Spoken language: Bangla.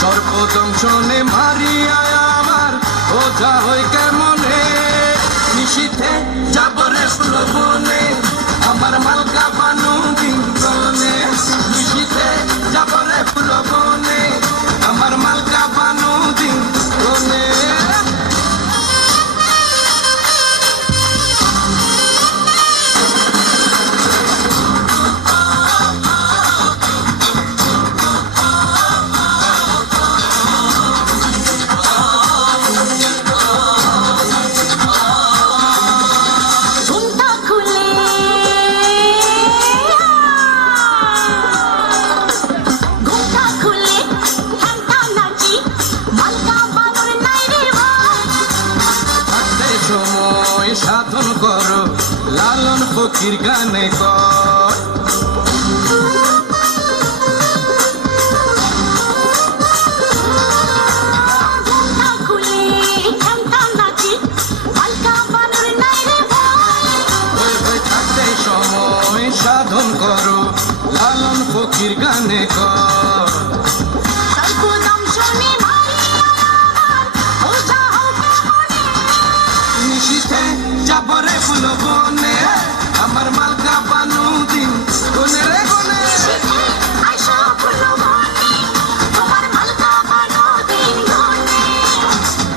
সর্বদংশনে মারিয়া আমার ওঝা হই কেমনে নিশীথে যাব রে ফুলবনে আমার মালকা বানু দিনবনে নিশীথে যাব রে ফুলবনে আমার মালকা বানু দিনবনে সাধন করো লালন ফকির গানে কর থাকতে সময় সাধন করো লালন ফকির গানে কর নিশীথে যাব রে ফুলবনে